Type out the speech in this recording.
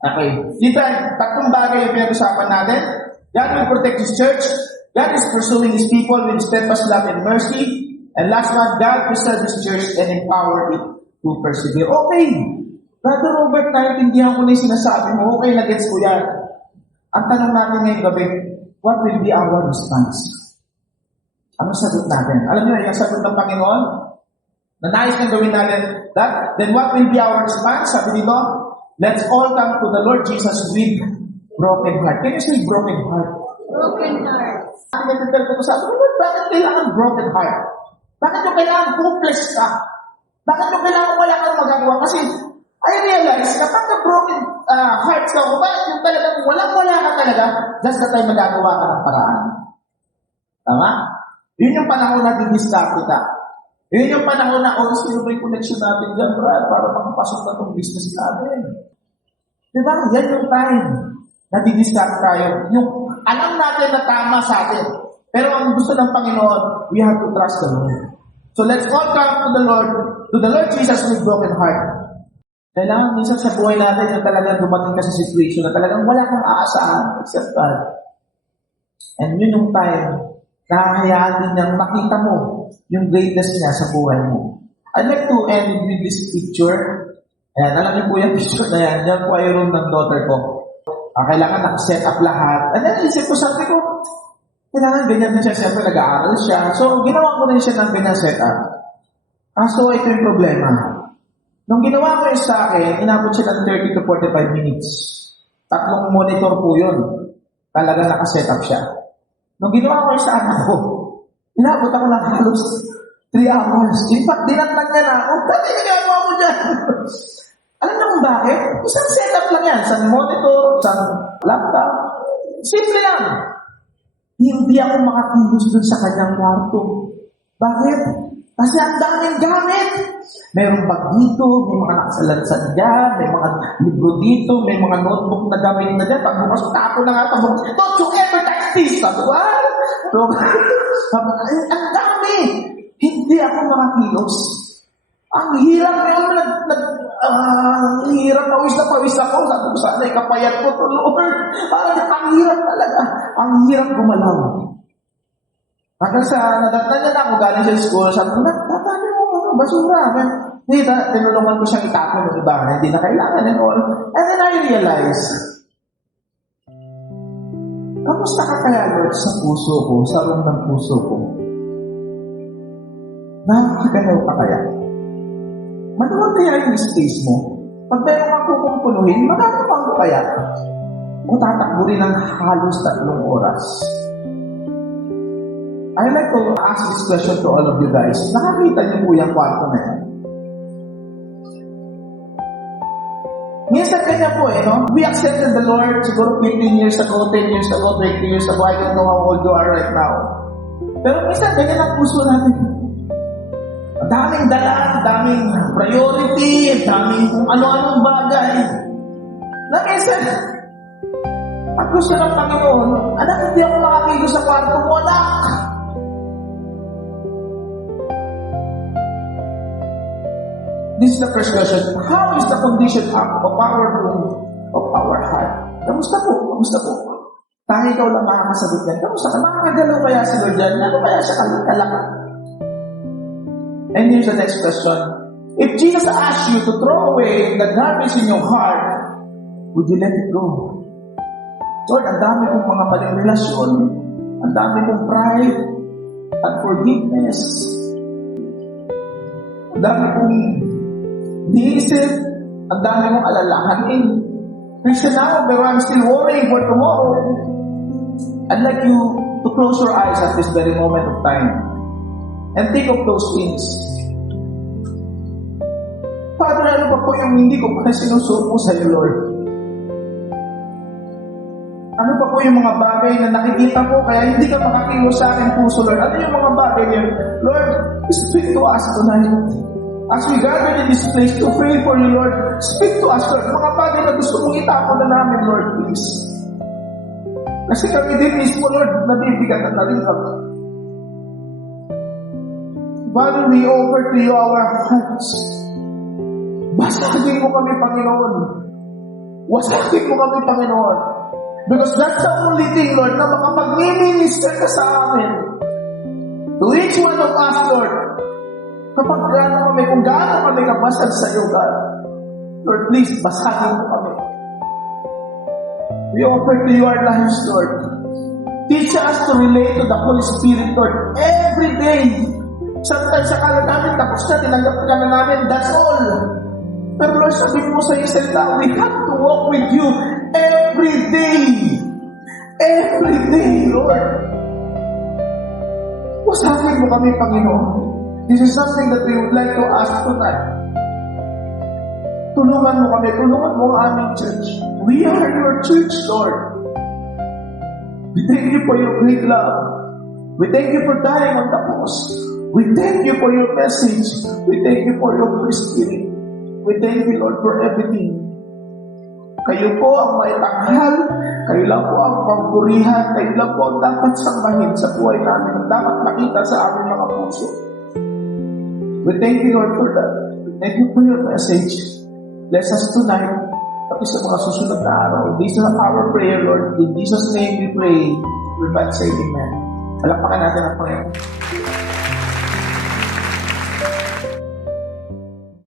Okay. Dito, tatlong bagay yung pinag-usapan natin. God will protect His church. God is pursuing His people with steadfast love and mercy. And last one, God preserve His church and empower it to persevere. Okay. Brother Robert, naintindihan ko na yung sinasabi mo. Okay, na-gets ko yan. Ang tanong natin ngayong gabi, what will be our response? Ano sagot natin? Alam niyo, yung sagot ng Panginoon, na nais nang gawin natin, then what will be our response? Sabi dito, let's all come to the Lord Jesus with broken heart. Can you say broken heart? Broken heart. Sabi ko, Lord, bakit kailangan broken heart? Bakit yung kailangan hopeless ka? Bakit yung kailangan wala kang magagawa? Kasi I realize, kapag na-broken heart ka, bakit yung talagang walang-wala ka talaga, just na tayo magagawa ka ng paraan. Tama? Yun yung panahon na di-discarte ka. Yun yung panahon na, sino ba yung connection natin dyan, Brad, para makapasok na itong business natin. Diba? Yan yung time na di-discarte tayo. Yung alam natin na tama sa atin. Pero ang gusto ng Panginoon, we have to trust the Lord. So let's all come to the Lord Jesus with broken heart. Kailangan minsan sa buhay natin yung talagang dumating ka sa situation na talagang wala kang aasahan except God. And yun yung time na hayaan din niyang makita mo yung greatness niya sa buhay mo. I'd like to end with this picture. Ayan, alam niyo po yung picture na yan. Yan po ay room ng daughter ko. Kailangan nakaset up lahat. And then isip ko, sabi ko, kailangan ganyan na siya. Siyempre nag-aaral siya. So, ginawa ko rin siya ng ganyan setup. So, ito yung problema. Nung ginawa ko yung sa akin, inabot siya ng 30 to 45 minutes. 3 monitor po yun. Talaga nakaset up siya. Nung ginawa ko yung sa anak ko, inabot ako ng halos 3 hours. In fact, dinatag niya na ako. Dati ginagawa mo dyan. Alam na kung bakit? Isang setup lang yan. Isang monitor, isang laptop. Simple lang. Hindi ako makakilos dun sa kanyang kwarto. Bakit? Kasi ang daming gamit. Mayroong bag dito, may mga nakasalansan dyan, may mga libro dito, may mga notebook na gamit na dyan. Pagbukas, tapo na nga, pagbukas, don't you ever touch this! Sabi, what? Ang dami! Hindi ako makakilos. Ang hirap ngayon, hirap, pawis ako. Sabi ko, sana ikapayat ko to, Lord. Ang hirap talaga. Ang hirap gumalaw. Hanggang sa nadatnan na ako galing sa school, sabi ko, natali mo, basura. Hindi, tinulungan ko siyang itapon ng iba. Hindi na kailangan and all. And then I realized, kamusta ka kaya, Lord, sa puso ko, sa room ng puso ko? Nakakagalaw ka kaya? Manuwag kaya yung space mo? Pag meron kang kukumpunuhin, magagawa ko kaya? O tatakbo rin ng halos 3 oras? I'd like to ask this question to all of you guys. Nakakita niyo po yung kwarto na yan? Minsan kanya po no? We accepted the Lord siguro 15 years ago, 10 years ago, 20 years ago. I don't know how old you are right now. Pero minsan ganyan ang puso natin. Ang daming dala, ang daming priority, ang daming kung ano-anong bagay. Na minsan, ang gusto ng Panginoon, anak, hindi ako makakilos sa kwarto mo, anak. This is the first question. How is the condition of our room, of our heart? Kamusta po? Kamusta po? Tayo ikaw lang makakasagot yan. Kamusta ka? Makakagalaw kaya si Lord yan? Ano kaya siya kalaka? And here's the next question. If Jesus asked you to throw away the garbage in your heart, would you let it go? Lord, ang dami kong mga maling relasyon, ang dami kong pride, unforgiveness, ang dami kong diisip, ang dami kong alalahanin. Christian now, pero I'm still worrying for tomorrow. I'd like you to close your eyes at this very moment of time and think of those things. Father, ano pa po yung hindi ko pa sinusuko sa iyo, Lord? Ano pa po yung mga bagay na nakikita ko kaya hindi ka makakilos sa akin puso, Lord? Ano yung mga bagay niyo? Lord, speak to us tonight. As we gather in this place to pray for you, Lord, speak to us, Lord. Mga bagay na gusto mong itapon na namin, Lord, please. Kasi kami din mismo, Lord, nabibigatan na rin kami. Father, we offer to you our hearts. Basagin mo kami, Panginoon. Wasakin mo kami, Panginoon. Because that's the only thing, Lord, na makapag-minister ka sa amin. To each one of us, Lord, kapag kung gaano kami kabasag sa iyo, God, Lord, please, basagin mo kami. We offer to you our lives, Lord. Teach us to relate to the Holy Spirit, Lord, every day. Sometimes akala namin, tapos na, tinanggap ka na namin, that's all. Pero Lord, sabi mo sa iyo, we have to walk with you every day. Every day, Lord. Wasagin mo kami, Panginoon. This is something that we would like to ask tonight. Tulungan mo kami, tulungan mo ang aming church. We are your church, Lord. We thank you for your great love. We thank you for dying on the cross. We thank you for your message. We thank you for your Holy Spirit. We thank you, Lord, for everything. Kayo po ang may tanghal, kayo lang po ang pagpurihan, kayo lang po ang dapat sambahin sa buhay namin, ang dapat makita sa aming mga puso. We thank you, Lord, for that. We thank you for your message. Bless us tonight, pati sa mga susunod na araw. This is our prayer, Lord. In Jesus' name we pray. We say amen. Palakpakan natin ang Panginoon.